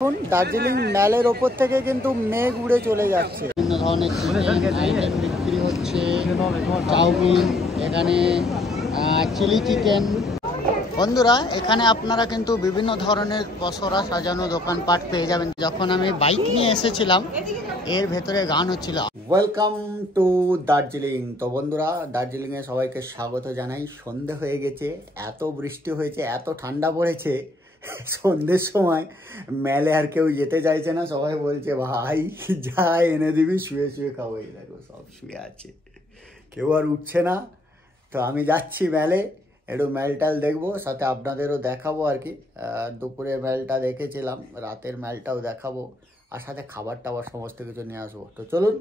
এখন দার্জিলিং ম্যালের ওপর থেকে কিন্তু মেঘ উড়ে চলে যাচ্ছে। বিভিন্ন ধরনের চিকেন বিক্রি হচ্ছে, চাউমিন, এখানে চিলি চিকেন। বন্ধুরা, এখানে আপনারা কিন্তু বিভিন্ন ধরনের পসরা সাজানো দোকানপাট পেয়ে যাবেন। যখন আমি বাইক নিয়ে এসেছিলাম এর ভেতরে গান হচ্ছিল ওয়েলকাম টু দার্জিলিং। তো বন্ধুরা, দার্জিলিংয়ে সবাইকে স্বাগত জানাই। সন্ধে হয়ে গেছে, এত বৃষ্টি হয়েছে, এত ঠান্ডা পড়েছে, সন্ধ্যের সময় মেলে আর কেউ যেতে চাইছে না। সবাই বলছে ভাই যা এনে দিবি শুয়ে শুয়ে খাবো। এই দেখো সব শুয়ে আছে, কেউ আর উঠছে না। তো আমি যাচ্ছি মেলে, একটু মেলটাল দেখবো, সাথে আপনাদেরও দেখাবো আর কি। দুপুরে মেলটা দেখেছিলাম, রাতের মেলটাও দেখাবো, আর সাথে খাবার টাবার সমস্ত কিছু নিয়ে আসবো। তো চলুন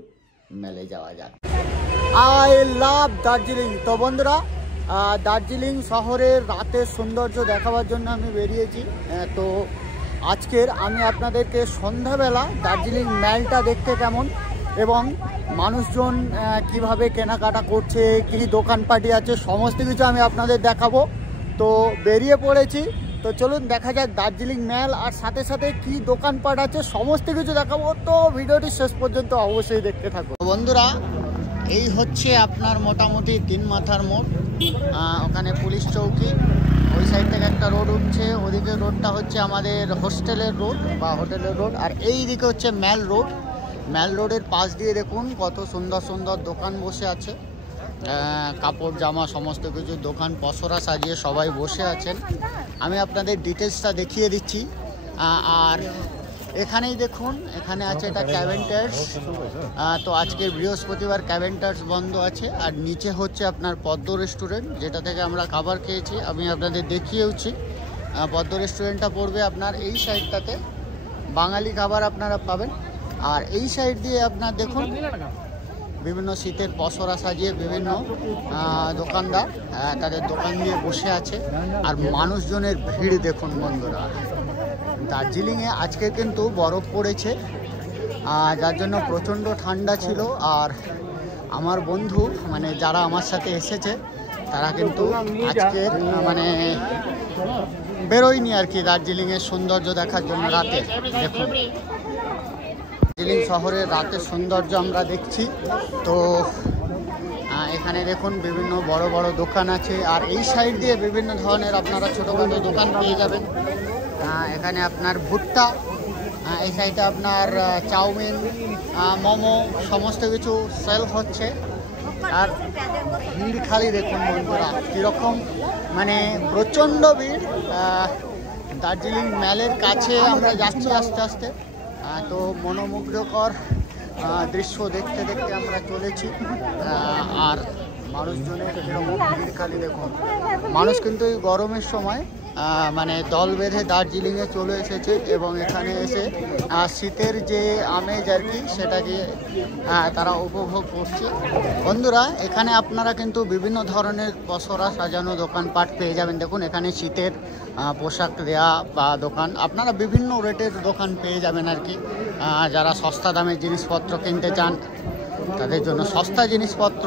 মেলে যাওয়া যাক। I love Darjeeling. তো বন্ধুরা, দার্জিলিং শহরের রাতের সৌন্দর্য দেখাবার জন্য আমি বেরিয়েছি। তো আজকের আমি আপনাদেরকে সন্ধ্যাবেলা দার্জিলিং মেলটা দেখতে কেমন এবং মানুষজন কিভাবে কেনাকাটা করছে, কী দোকানপাটি আছে, সমস্ত কিছু আমি আপনাদের দেখাবো। তো বেরিয়ে পড়েছি, তো চলুন দেখা যাক দার্জিলিং মেল, আর সাথে সাথে কি দোকানপাট আছে সমস্ত কিছু দেখাবো। তো ভিডিওটি শেষ পর্যন্ত অবশ্যই দেখতে থাকো। বন্ধুরা, এই হচ্ছে আপনার মোটামুটি 3 মাথার মোড়। ওখানে পুলিশ চৌকি, ওই সাইড থেকে একটা রোড উঠছে, ওদিকে রোডটা হচ্ছে আমাদের হোস্টেলের রোড বা হোটেলের রোড, আর এই দিকে হচ্ছে মেল রোড। মেল রোডের পাশ দিয়ে দেখুন কত সুন্দর সুন্দর দোকান বসে আছে, কাপড় জামা সমস্ত কিছু দোকান, পসরা সাজিয়ে সবাই বসে আছেন। আমি আপনাদের ডিটেলসটা দেখিয়ে দিচ্ছি। আর এখানেই দেখুন, এখানে আছে এটা ক্যাভেন্টার্স। তো আজকের বৃহস্পতিবার ক্যাভেন্টার্স বন্ধ আছে। আর নিচে হচ্ছে আপনার পদ্ম রেস্টুরেন্ট, যেটা থেকে আমরা খাবার খেয়েছি, আমি আপনাদের দেখিয়েওছি। পদ্ম রেস্টুরেন্টটা পড়বে আপনার এই সাইডটাতে, বাঙালি খাবার আপনারা পাবেন। আর এই সাইড দিয়ে আপনার দেখুন বিভিন্ন শীতের পসরা সাজিয়ে বিভিন্ন দোকানদার তাদের দোকান দিয়ে বসে আছে। আর মানুষজনের ভিড় দেখুন বন্ধুরা। দার্জিলিংয়ে আজকে কিন্তু বরফ পড়েছে, যার জন্য প্রচণ্ড ঠান্ডা ছিল। আর আমার বন্ধু মানে যারা আমার সাথে এসেছে তারা কিন্তু আজকের মানে বেরোয়নি আর কি দার্জিলিংয়ের সৌন্দর্য দেখার জন্য। রাতে দেখুন দার্জিলিং শহরের রাতের সৌন্দর্য আমরা দেখছি। তো এখানে দেখুন বিভিন্ন বড় বড় দোকান আছে, আর এই সাইড দিয়ে বিভিন্ন ধরনের আপনারা ছোটোখাটো দোকান পেয়ে যাবেন। এখানে আপনার ভুট্টা, এই সাইডে আপনার চাউমিন, মোমো সমস্ত কিছু সেল হচ্ছে। আর ভিড় খালি দেখুন বন্ধুরা কীরকম, মানে প্রচণ্ড ভিড়। দার্জিলিং মেলের কাছে আমরা যাচ্ছি আস্তে আস্তে। তো মনোমুগ্ধকর দৃশ্য দেখতে দেখতে আমরা চলেছি। আর মানুষজনের কীরকম ভিড় খালি দেখুন। মানুষ কিন্তু এই গরমের সময় মানে দল বেঁধে দার্জিলিংয়ে চলে এসেছে এবং এখানে এসে শীতের যে আমেজ আর কি সেটাকে তারা উপভোগ করছে। বন্ধুরা, এখানে আপনারা কিন্তু বিভিন্ন ধরনের পসরা সাজানো দোকানপাট পেয়ে যাবেন। দেখুন এখানে শীতের পোশাক দেয়া বা দোকান, আপনারা বিভিন্ন রেটের দোকান পেয়ে যাবেন আর কি। যারা সস্তা দামের জিনিসপত্র কিনতে চান তাদের জন্য সস্তা জিনিসপত্র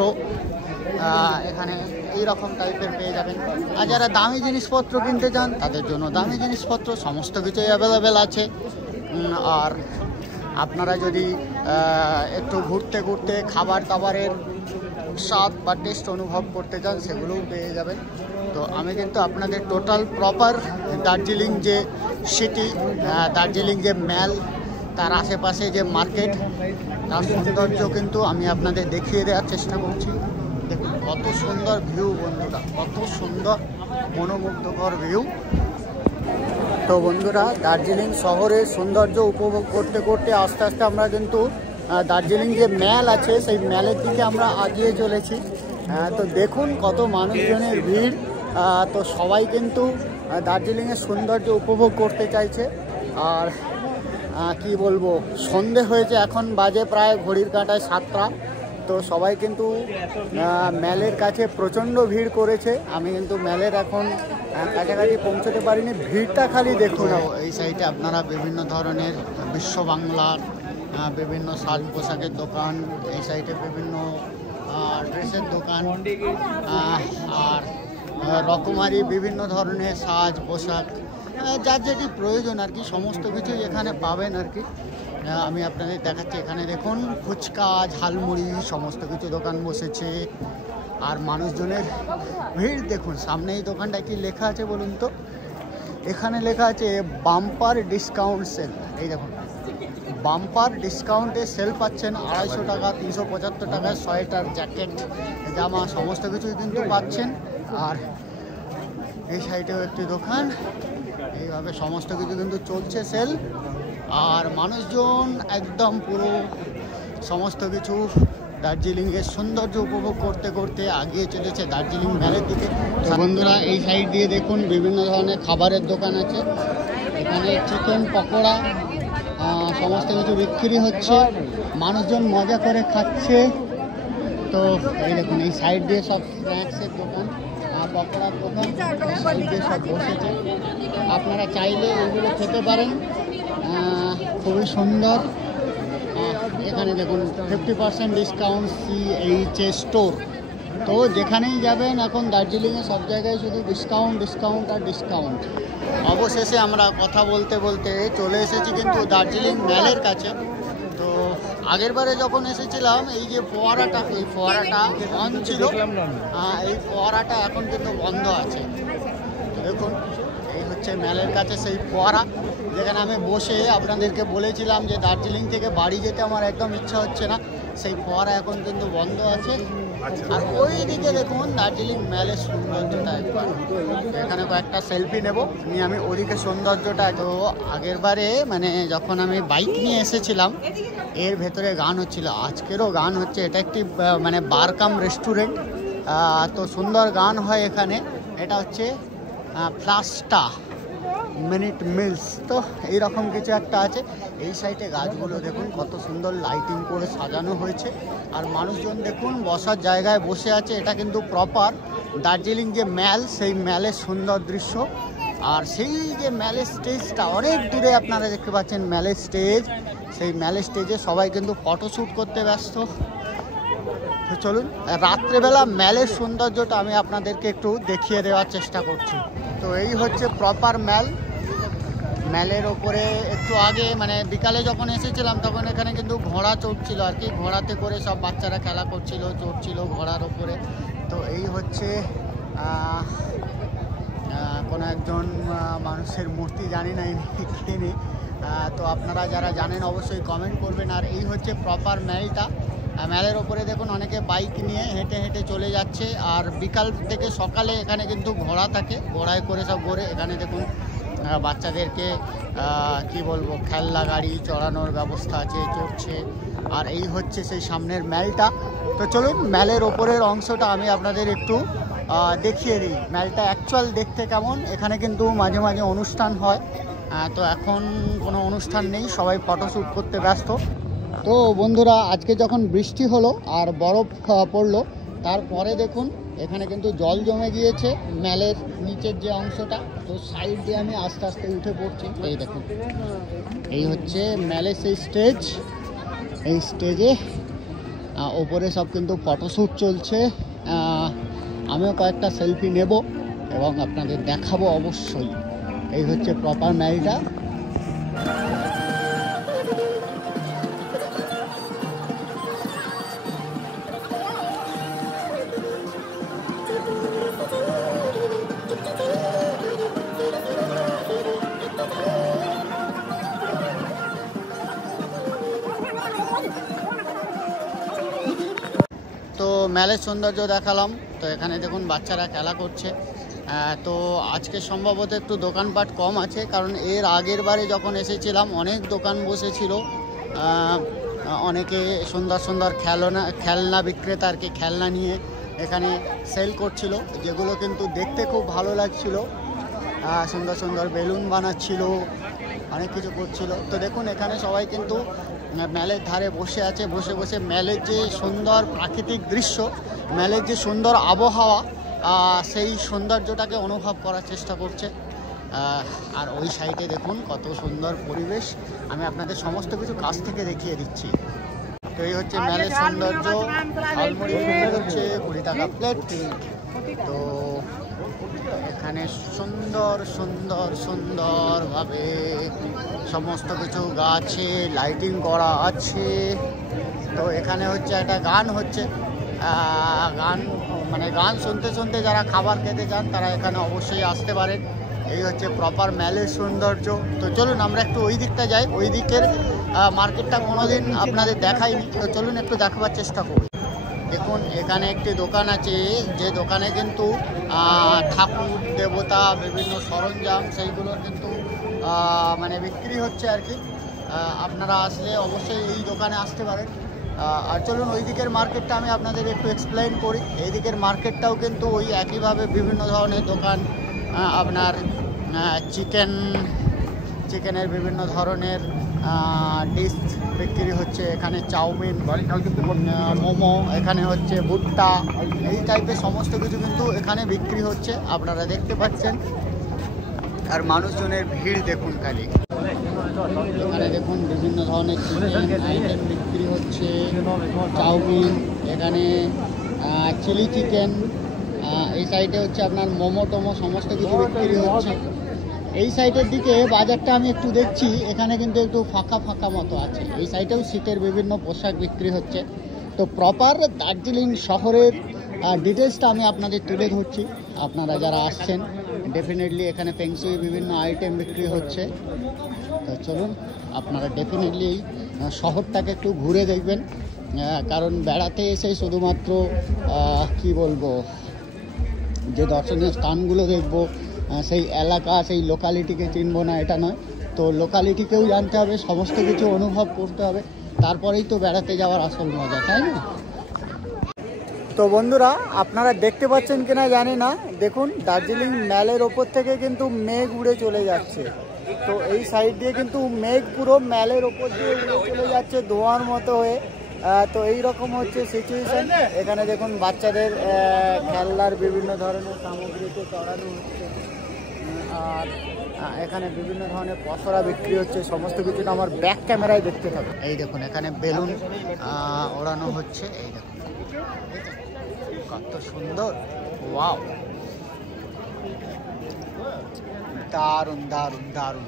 এখানে এইরকম টাইপের পেয়ে যাবেন। আর যারা দামি জিনিসপত্র কিনতে চান তাদের জন্য দামি জিনিসপত্র সমস্ত কিছুই অ্যাভেলেবেল আছে। আর আপনারা যদি একটু ঘুরতে ঘুরতে খাবার দাবারের স্বাদ বা টেস্ট অনুভব করতে চান সেগুলোও পেয়ে যাবেন। তো আমি কিন্তু আপনাদের টোটাল প্রপার দার্জিলিং যে সিটি, দার্জিলিং যে মেল, তার আশেপাশে যে মার্কেট, তার সৌন্দর্য কিন্তু আমি আপনাদের দেখিয়ে দেওয়ার চেষ্টা করছি। দেখুন কত সুন্দর ভিউ বন্ধুরা, কত সুন্দর মনোমুগ্ধকর ভিউ। তো বন্ধুরা, দার্জিলিং শহরের সৌন্দর্য উপভোগ করতে করতে আস্তে আস্তে আমরা কিন্তু দার্জিলিং যে মেল আছে সেই মেলের দিকে আমরা এগিয়ে চলেছি। তো দেখুন কত মানুষজনের ভিড়। তো সবাই কিন্তু দার্জিলিংয়ের সৌন্দর্য উপভোগ করতে চাইছে। আর কি বলবো, সন্ধে হয়েছে, এখন বাজে প্রায় ঘড়ির কাঁটায় 7টা। তো সবাই কিন্তু মেলের কাছে প্রচণ্ড ভিড় করেছে। আমি কিন্তু মেলের এখন কাছাকাছি পৌঁছতে পারিনি, ভিড়টা খালি দেখুন। এই সাইডে আপনারা বিভিন্ন ধরনের বিশ্ব বাংলার বিভিন্ন সাজ পোশাকের দোকান, এই সাইডে বিভিন্ন ড্রেসের দোকান, আর রকমারি বিভিন্ন ধরনের সাজ পোশাক যার যেটি প্রয়োজন আর কি সমস্ত কিছুই এখানে পাবেন আর কি। আমি আপনাদের দেখাচ্ছি, এখানে দেখুন ফুচকা, ঝালমুড়ি সমস্ত কিছু দোকান বসেছে। আর মানুষজনের ভিড় দেখুন। সামনে এই দোকানটা কি লেখা আছে বলুন তো? এখানে লেখা আছে বাম্পার ডিসকাউন্ট সেল। এই দেখুন, বাম্পার ডিসকাউন্টে সেল পাচ্ছেন 250 টাকা, 375 টাকায় সোয়েটার, জ্যাকেট, জামা সমস্ত কিছুই কিন্তু পাচ্ছেন। আর এই সাইডেও একটি দোকান, এইভাবে সমস্ত কিছু কিন্তু চলছে সেল। আর মানুষজন একদম পুরো সমস্ত কিছু দার্জিলিংয়ের সৌন্দর্য উপভোগ করতে করতে আগিয়ে চলেছে দার্জিলিং ভ্যালির দিকে। তো বন্ধুরা, এই সাইড দিয়ে দেখুন বিভিন্ন ধরনের খাবারের দোকান আছে। এখানে চিকেন পকোড়া সমস্ত কিছু বিক্রি হচ্ছে, মানুষজন মজা করে খাচ্ছে। তো এই দেখুন, এই সাইড দিয়ে সব স্ন্যাক্সের দোকান, পকোড়ার দোকান, এই সাইড দিয়ে সব বসেছে। আপনারা চাইলে এগুলো খেতে পারেন, খুবই সুন্দর। এখানে দেখুন 50% ডিসকাউন্ট CH স্টোর। তো যেখানেই যাবেন এখন দার্জিলিংয়ে সব জায়গায় শুধু ডিসকাউন্ট ডিসকাউন্ট আর ডিসকাউন্ট। অবশেষে আমরা কথা বলতে বলতে চলে এসেছি কিন্তু দার্জিলিং ম্যালের কাছে। তো আগের বারে যখন এসেছিলাম এই যে ফোয়ারাটা, এই ফোয়ারাটা অন ছিল, এই ফোয়ারাটা এখন কিন্তু বন্ধ আছে। দেখুন, এই হচ্ছে ম্যালের কাছে সেই ফোয়ারা, যেখানে আমি বসে আপনাদেরকে বলেছিলাম যে দার্জিলিং থেকে বাড়ি যেতে আমার একদম ইচ্ছা হচ্ছে না। সেই ফোয়ারা এখন কিন্তু বন্ধ আছে। আর ওই দিকে দেখুন দার্জিলিং ম্যালের সৌন্দর্যটা একবার, এখানে কয়েকটা সেলফি নেব নিয়ে আমি ওদিকে সৌন্দর্যটা। তো আগের বারে মানে যখন আমি বাইক নিয়ে এসেছিলাম এর ভেতরে গান হচ্ছিল, আজকেরও গান হচ্ছে। এটা একটি মানে বার কাম রেস্টুরেন্ট, তো সুন্দর গান হয় এখানে। এটা হচ্ছে ফ্লাস্টা মিনিট মিলস, তো এইরকম কিছু একটা আছে। এই সাইডে গাছগুলো দেখুন কত সুন্দর লাইটিং করে সাজানো হয়েছে। আর মানুষজন দেখুন বসার জায়গায় বসে আছে। এটা কিন্তু প্রপার দার্জিলিং যে ম্যাল, সেই ম্যালের সুন্দর দৃশ্য। আর সেই যে ম্যালের স্টেজটা অনেক দূরে আপনারা দেখতে পাচ্ছেন, ম্যালের স্টেজ। সেই ম্যালের স্টেজে সবাই কিন্তু ফটোশ্যুট করতে ব্যস্ত। তো চলুন রাত্রেবেলা ম্যালের সৌন্দর্যটা আমি আপনাদেরকে একটু দেখিয়ে দেওয়ার চেষ্টা করছি। তো এই হচ্ছে প্রপার ম্যাল। ম্যালের ওপরে একটু আগে মানে বিকালে যখন এসেছিলাম তখন এখানে কিন্তু ঘোড়া চড়ছিল আর কি। ঘোড়াতে করে সব বাচ্চারা খেলা করছিল, চড়ছিল ঘোড়ার ওপরে। তো এই হচ্ছে কোনো একজন মানুষের মূর্তি, জানি না কিনে। তো আপনারা যারা জানেন অবশ্যই কমেন্ট করবেন। আর এই হচ্ছে প্রপার ম্যালটা। ম্যালের ওপরে দেখুন অনেকে বাইক নিয়ে হেঁটে হেঁটে চলে যাচ্ছে। আর বিকাল থেকে সকালে এখানে কিন্তু ঘোড়া থাকে, ঘোড়ায় করে সব ঘোরে। এখানে দেখুন বাচ্চাদেরকে কি বলবো, খেলনা গাড়ি চড়ানোর ব্যবস্থা আছে, চড়ছে। আর এই হচ্ছে সেই সামনের ম্যালটা। তো চলুন ম্যালের ওপরের অংশটা আমি আপনাদের একটু দেখিয়ে দিই ম্যালটা অ্যাকচুয়াল দেখতে কেমন। এখানে কিন্তু মাঝে মাঝে অনুষ্ঠান হয়, তো এখন কোনো অনুষ্ঠান নেই, সবাই ফটোশ্যুট করতে ব্যস্ত। তো বন্ধুরা, আজকে যখন বৃষ্টি হলো আর বরফ পড়লো, তারপরে দেখুন এখানে কিন্তু জল জমে গিয়েছে ম্যালের নিচের যে অংশটা। তো সাইড দিয়ে আমি আস্তে আস্তে উঠে পড়ছি। এই দেখুন, এই হচ্ছে ম্যালের সেই স্টেজ। এই স্টেজে ওপরে সব কিন্তু ফটোশ্যুট চলছে। আমিও কয়েকটা সেলফি নেব এবং আপনাদের দেখাবো অবশ্যই। এই হচ্ছে প্রপার ম্যালটা। তো ম্যালের সৌন্দর্য দেখালাম। তো এখানে দেখুন বাচ্চারা খেলা করছে। তো আজকে সম্ভবত একটু দোকানপাট কম আছে, কারণ এর আগের বারে যখন এসেছিলাম অনেক দোকান বসেছিল। অনেকে সুন্দর সুন্দর খেলনা বিক্রেতা আর কি খেলনা নিয়ে এখানে সেল করছিল, যেগুলো কিন্তু দেখতে খুব ভালো লাগছিল। সুন্দর সুন্দর বেলুন বানাচ্ছিল, অনেক কিছু করছিল। তো দেখুন এখানে সবাই কিন্তু ম্যালের ধারে বসে আছে, বসে বসে ম্যালের যে সুন্দর প্রাকৃতিক দৃশ্য, ম্যালের যে সুন্দর আবহাওয়া, সেই সৌন্দর্যটাকে অনুভব করার চেষ্টা করছে। আর ওই সাইডে দেখুন কত সুন্দর পরিবেশ, আমি আপনাদের সমস্ত কিছু কাছ থেকে দেখিয়ে দিচ্ছি। তো এই হচ্ছে ম্যালের সৌন্দর্য। ঝালমুড়ি হচ্ছে 20 টাকা প্লেট। তো এখানে সুন্দর সুন্দর সুন্দরভাবে সমস্ত কিছু গাছে লাইটিং করা আছে। তো এখানে হচ্ছে একটা গান হচ্ছে, গান মানে গান শুনতে শুনতে যারা খাবার খেতে চান তারা এখানে অবশ্যই আসতে পারেন। এই হচ্ছে প্রপার ম্যালের সৌন্দর্য। তো চলুন আমরা একটু ওই দিকটা যাই, ওই দিকের মার্কেটটা কোনোদিন আপনাদের দেখাইনি, তো চলুন একটু দেখাবার চেষ্টা করি। দেখুন এখানে একটি দোকান আছে, যে দোকানে কিন্তু ঠাকুর দেবতা বিভিন্ন সরঞ্জাম সেইগুলোর কিন্তু মানে বিক্রি হচ্ছে আর কি। আপনারা আসলে অবশ্যই এই দোকানে আসতে পারেন। আর চলুন ওই দিকের মার্কেটটা আমি আপনাদের একটু এক্সপ্লেন করি। এই দিকের মার্কেটটাও কিন্তু ওই একইভাবে বিভিন্ন ধরনের দোকান, আপনার চিকেনের বিভিন্ন ধরনের ডিশ বিক্রি হচ্ছে। এখানে চাউমিন, মোমো, এখানে হচ্ছে ভুট্টা, এই টাইপের সমস্ত কিছু কিন্তু এখানে বিক্রি হচ্ছে, আপনারা দেখতে পাচ্ছেন। আর মানুষজনের ভিড় দেখুন খালি। এখানে দেখুন বিভিন্ন ধরনের চিকেন আইটেম বিক্রি হচ্ছে, চাউমিন, এখানে চিলি চিকেন, এই সাইডে হচ্ছে আপনার মোমো টোমো সমস্ত কিছু বিক্রি হচ্ছে। এই সাইডের দিকে বাজারটা আমি একটু দেখছি, এখানে কিন্তু একটু ফাঁকা ফাঁকা মতো আছে। এই সাইডেও শীতের বিভিন্ন পোশাক বিক্রি হচ্ছে। তো প্রপার দার্জিলিং শহরের ডিটেলসটা আমি আপনাদের তুলে ধরছি। আপনারা যারা আসছেন ডেফিনেটলি এখানে পেংসুই বিভিন্ন আইটেম বিক্রি হচ্ছে। তো চলুন আপনারা ডেফিনেটলি এই শহরটাকে একটু ঘুরে দেখবেন, কারণ বেড়াতে এসে শুধুমাত্র কি বলবো, যে দর্শনীয় স্থানগুলো দেখব, সেই এলাকা সেই লোকালিটিকে চিনব না এটা নয়। তো লোকালিটিকেও জানতে হবে, সমস্ত কিছু অনুভব করতে হবে, তারপরেই তো বেড়াতে যাওয়ার আসল মজা, তাই না? তো বন্ধুরা আপনারা দেখতে পাচ্ছেন কিনা জানি না, দেখুন দার্জিলিং ম্যালের ওপর থেকে কিন্তু মেঘ উড়ে চলে যাচ্ছে। তো এই সাইড দিয়ে কিন্তু মেঘ পুরো ম্যালের ওপর দিয়ে উড়ে চলে যাচ্ছে ধোঁয়ার মতো হয়ে। তো এই রকম হচ্ছে সিচুয়েশন। এখানে দেখুন বাচ্চাদের খেলনার বিভিন্ন ধরনের সামগ্রীকে চড়ানো হচ্ছে, আর এখানে বিভিন্ন ধরনের পসরা বিক্রি হচ্ছে। সমস্ত কিছুটা আমার ব্যাক ক্যামেরায় দেখতে থাকুন। এই দেখুন এখানে বেলুন ওড়ানো হচ্ছে, এই দেখুন কত সুন্দর, ওয়াও, দারুণ দারুণ দারুণ।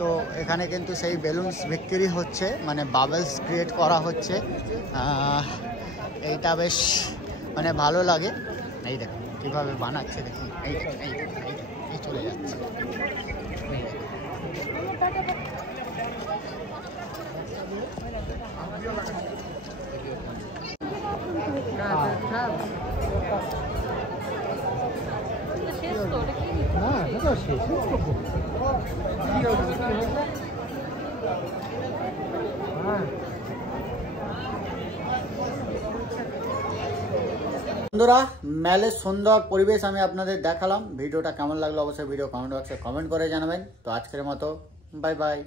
তো এখানে কিন্তু সেই বেলুনস বিক্রি হচ্ছে, মানে বাবলস ক্রিয়েট করা হচ্ছে। এইটা বেশ মানে ভালো লাগে। এই দেখুন কীভাবে বানাচ্ছে, দেখুন এই দেখুন এই দেখুন এই দেখুন এই চলে যাচ্ছে। বন্ধুরা ম্যালের সুন্দর পরিবেশ আমি আপনাদের দেখালাম। ভিডিওটা কেমন লাগলো অবশ্যই ভিডিও কমেন্ট বক্সে কমেন্ট করে জানাবেন। তো আজকের মতো বাই বাই।